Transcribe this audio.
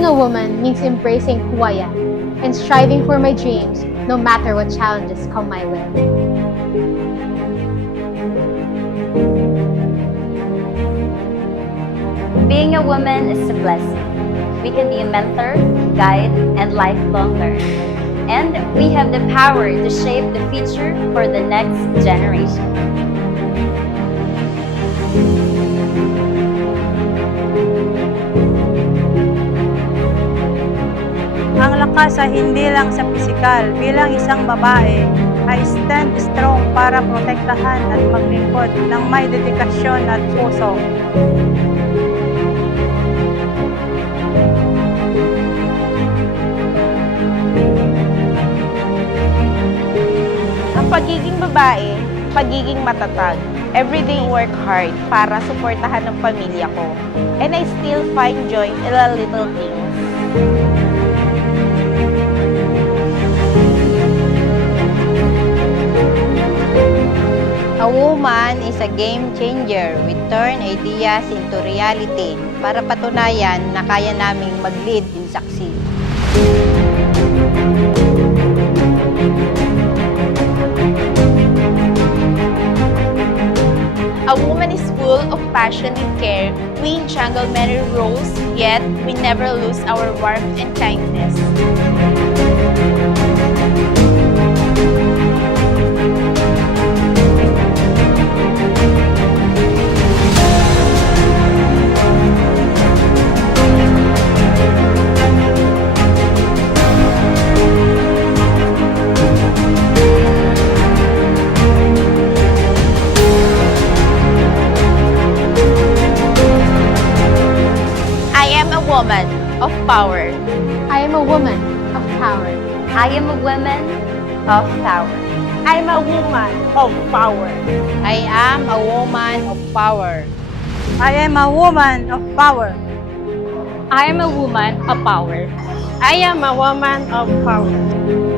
Being a woman means embracing who I am and striving for my dreams no matter what challenges come my way. Being a woman is a blessing. We can be a mentor, guide, and lifelong learner. And we have the power to shape the future for the next generation. Ang lakas ay hindi lang sa pisikal. Bilang isang babae, ay stand strong para protektahan at maglingkod ng may dedikasyon at puso. Ang pagiging babae, pagiging matatag. Everyday work hard para suportahan ng pamilya ko. And I still find joy in the little things. A woman is a game changer. We turn ideas into reality para patunayan na kaya naming mag-lead and succeed. A woman is full of passion and care. We juggle many roles, yet we never lose our warmth and kindness. I am a woman of power. I am a woman of power. I am a woman of power. I'm a woman of power. I am a woman of power. I am a woman of power. I am a woman of power. I am a woman of power.